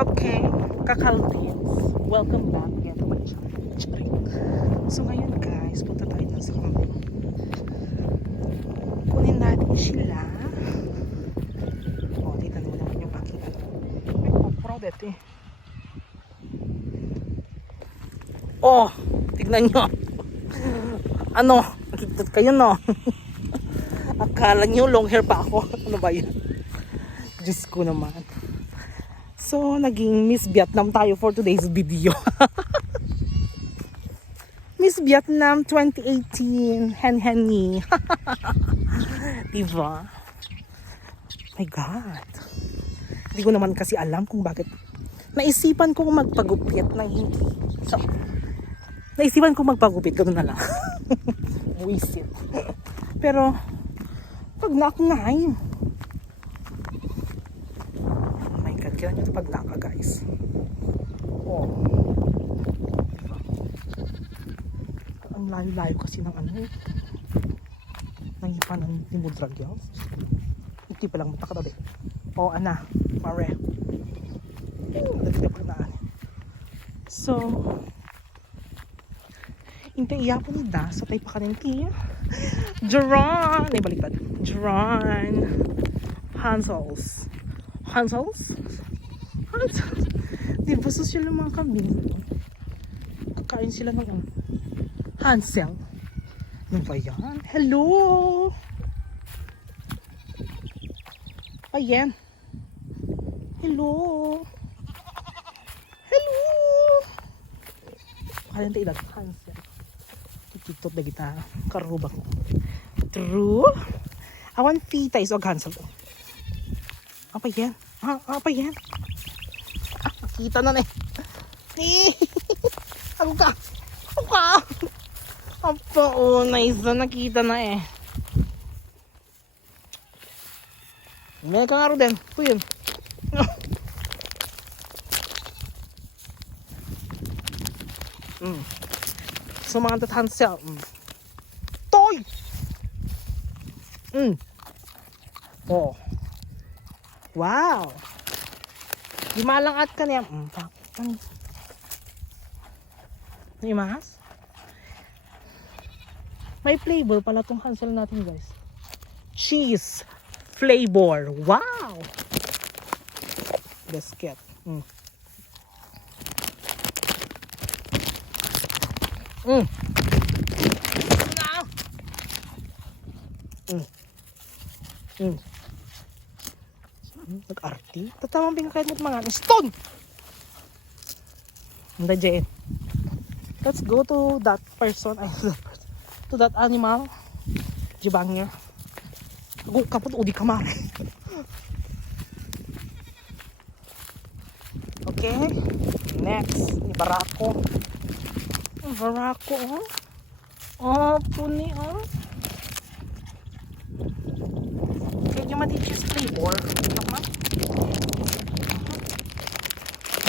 Okay, Kakaldians. Welcome back again to my channel. So ngayon guys, punta tayo na sa kampo. Kunin natin sila. O, tignan mo naman yung aking ano. May crowded eh. Oh, tignan nyo. Ano, nakikita kayo no? Akala nyo long hair pa ako. Ano ba yan? Diyos ko naman. So, naging Miss Vietnam tayo for today's video. Miss Vietnam 2018. Hen-hen-ni. Diba? My God. Hindi ko naman kasi alam kung bakit. Naisipan kong magpagupit ng hindi. So, naisipan kong magpagupit. Ganun na lang. Wisit. Pero, pag na-9. Kaya nyo ito pag naka guys. Oh. Diba? Ang layo-layo kasi ng ano. Nangipan ng Timur Drag Girls. Hindi pa lang matakadabi. Oh, ana. Mare. Dagdag pa na. So, inte iya po ni Da. So, tayo pa kaninti. Jeron. Ay, baliktad. Jeron. Hansels. Hansels? Di ba social ng mga kambing? Kakain sila ng ano? Hansel? Ano ba yan? Hello! Ayan. Hello! Hello! Kalian tayo ilag Hansel. Tikitot na kita. Karubak ko. True? Awan tita is og Hansel to. Apa yan? Apa yan? Nakita na eh. Ako ka. Ako ka. Apa, oh, nice na. Nakita na eh. May ka nga ro din. Ito yun. So mga tatahan siya. Toy! Oh. Wow! Di malangat ka niya. May mas? May flavor pala itong Hansel natin guys. Cheese flavor. Wow! Biscuit. Nag-arty? Tatamang pinakait mo mga stone! Handa dyan. Let's go to that person. Ay, to that animal. Jibangnya. Ako kapot udi kamari. Okay. Next. Ni Barako. Barako, oh. Oh, puni, oh. Kaya matichis flavor.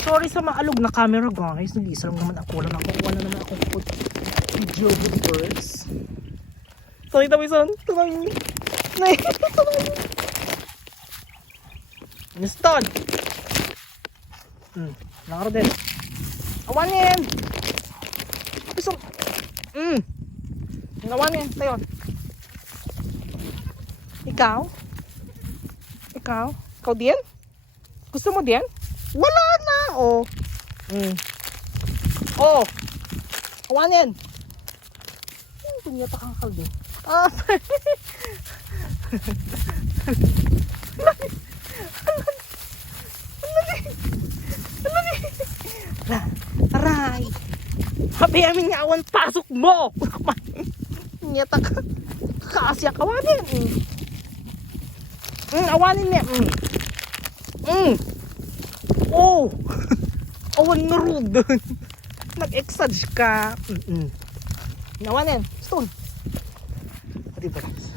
Sorry sa maalog na camera guys. Nag-isa lang naman ako. Wala naman akong video videos. Sorry tabi son. Tunay. Niston. Nakaro din. Awanin. Pisong. Awanin. Tayon. Ikaw? Ikaw din? Gusto mo din? Wala na, oh. Oh. Awanin. Punyata kang kaldo. Aray. Habi amin nga awan pasok mo. Punyata ka. Kaasya ka, awanin. Awanin niya. Oh! Awan na rude. Nag-exage ka. Nawanin. Stone. Pati ba guys?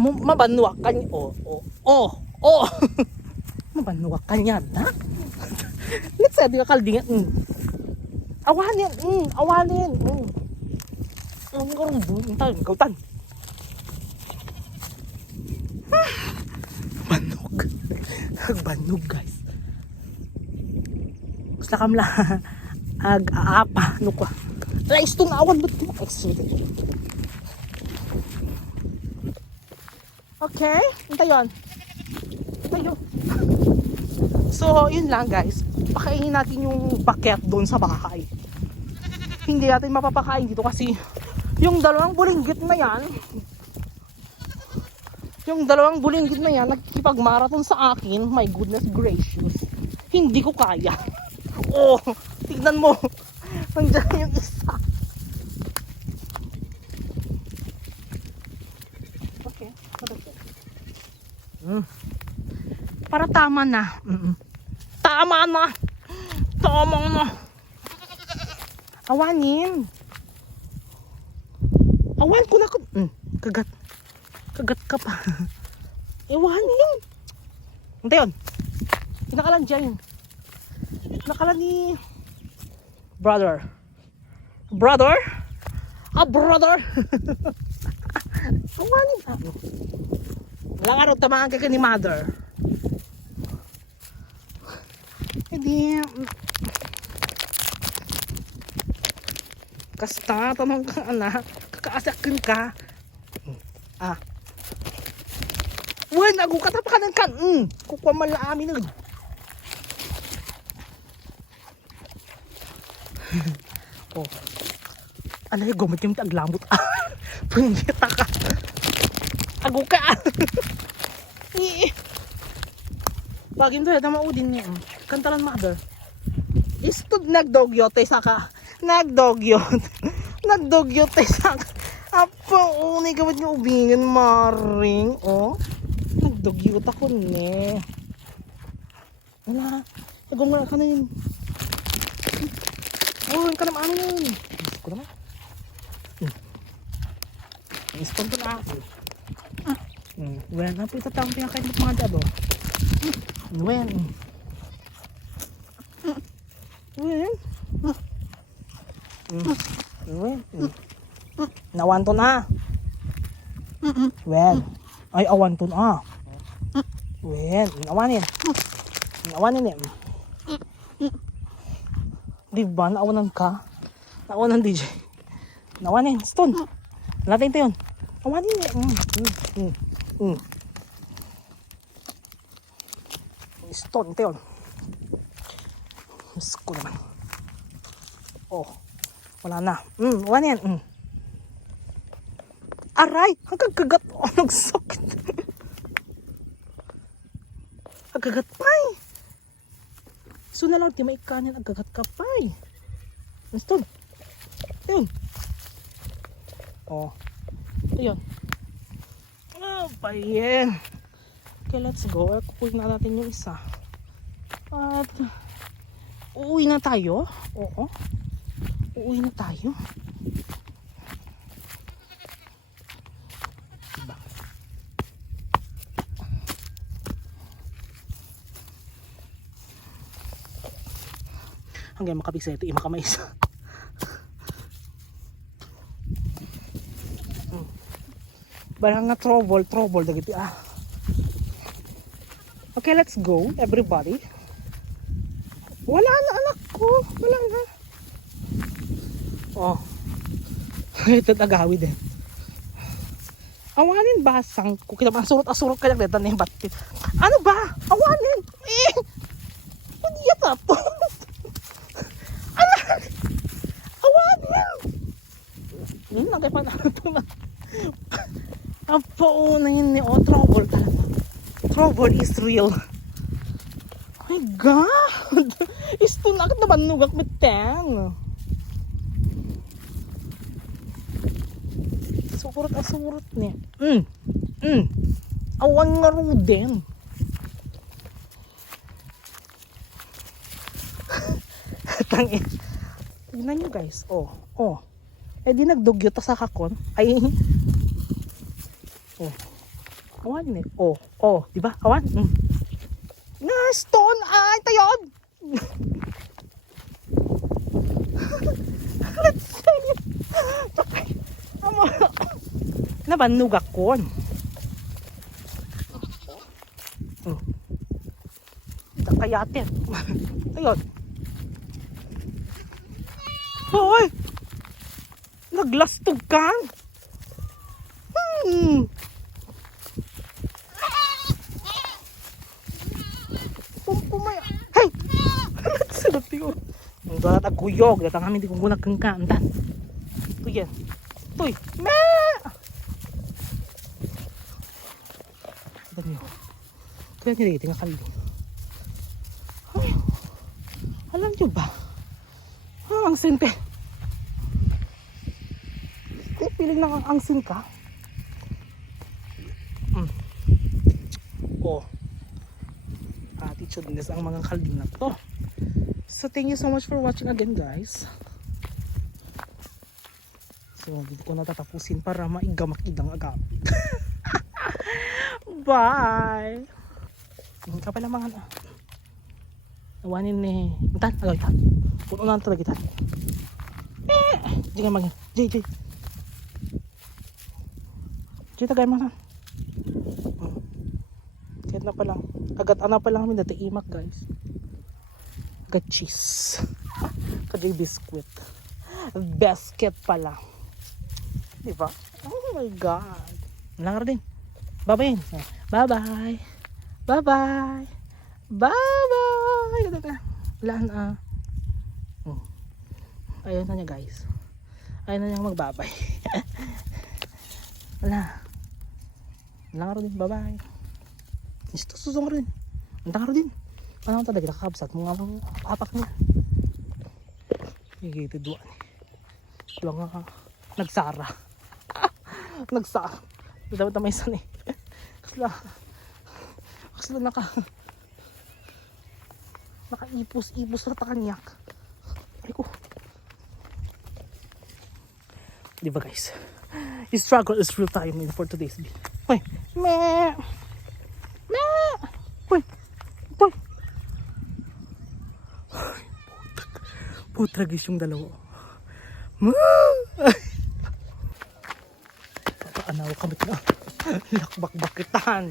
Mabanwak ka niya. Oh! Mabanwak ka niya. Ha? Let's say, di ka kaldingan. Awanin. Awanin. Ang karong buong tayo. Kautan. Agbanog guys. Basta kamla. Ag-aapa. Ano ko? Rice to awan ba't mo? Okay. Ito yun. Tayo. So, yun lang guys. Pakainin natin yung paket doon sa bahay. Hindi natin mapapakain dito kasi yung dalawang bulinggit na yan, nagkikipag-marathon sa akin. My goodness gracious. Hindi ko kaya. Oh, tignan mo. Nandiyan yung isa. Okay. Para tama na. Tama na. Awanin. Awan ko na. Kagat ka pa. Awanin. Hindi yun. Pinakalan dyan. Pinakalan ni brother. Brother? Awanin. Walang araw tamaan ka ni mother. Hindi. Kasta, tanong ka anak. Kakaasakin ka. Uy, nagukatapakan ka. Kukuha malaamin na. Oh. Alay, gumit yung taglamot. Punjita ka. Ago ka. Bagin to, maudin niya. Kantalan mother. Istud nagdogyote saka. Nagdogyote saka. Apa, unay gawad niya ubingan, maring. Oh. Nagdogyot ako ne. Wala. Nagumula ka na yun. Oh, ka naman ano yun. Gusto ko naman. Ispon ko na ako. Well, na po itatawang pinakain mo mga dabo. Well. Nawan to na. Well. Ay, awan to na. Well, nawanin. Nawanin eh. Diba, naawanan ka? Naawanan DJ. Nawanin, stone. Natin ito yun. Nawanin eh. Stone ito yun. Miss ko naman. Oh, wala na. Nawanin. Aray, hanggang kagat. Oh, nagsakit. Agagat pa'y. So na lang, di maikanin agagat ka pa'y. Gusto. Ayun. Oh. Ayun. Oh, payen. Okay, let's go. Kukunin na natin yung isa. At uuwi na tayo. Oo. Uuwi na tayo. Hanggang makabiseto, makamais. Barang nga trouble dagiti Okay, let's go, everybody. Wala na anak ko, wala na. Oh. Ito tagawi din. Awanin basang ko kita asurot ka lang dito na batit. Ano ba? Awanin. Hindi yata to. Yun lang kayo pa na ito na. Apo na yun ni trouble talaga. Trouble is real. Oh my God! Isto na agad na banugak mit 10. Surot niya. Awan nga rin din. Tangin. Tignan nyo guys. Oh. Eh di nagdugyo ta sa kakon. Ay. Oh. Awan eh. Oh. Diba? Awan. Nga stone. Ay, tayod. Let's say. Nabanugak kon. kayatin. Ayun. Hoy! Naglastog ka? Pumaya. Hey! Sunod yun. Ang dalat aguyog. Datang kami di kong gunag kang kantan. Ito yan. Uy! Me! Ito nyo. Kaya nyo dito nga kaldo. Ay, alam nyo ba? Ang sinte. Piling na ang sin ka. Oh. Attitudeness ang mga kalding na to. So thank you so much for watching again, guys. So dito ko natatapusin para maigamak-idang agapit. Bye! Hindi ka pala mga nawanin ni Tan, agawin tan. Puno na talaga tan. Hindi ka magin. Jay. Jay, tagay mo tan. Kahit na palang, agad ana pa lang kami dati imak, guys. Agad cheese. Kajay biscuit. Basket pala. Diba? Oh my God. Langar din. Bye-bye. Bye-bye. Bye-bye. Bye-bye. Wala ayun na niya, guys. Ayun na niya magbabay. Wala. Langar din. Bye-bye. Ito susong rin. Ang takar din. Panahon talaga nakakabsat. Mga apak niya. Higit duwan. Wala nga nagsara. Nagsara. Dapat na may san eh. Kasla nakaipos-ipos na takanyak. Ay ko. Diba guys? The struggle is real time for today's video. Hoy! Meh! Meh! Hoy! Hoy! Putragis yung dalawa. Papaanaw kami na. Lakbak-bakitan.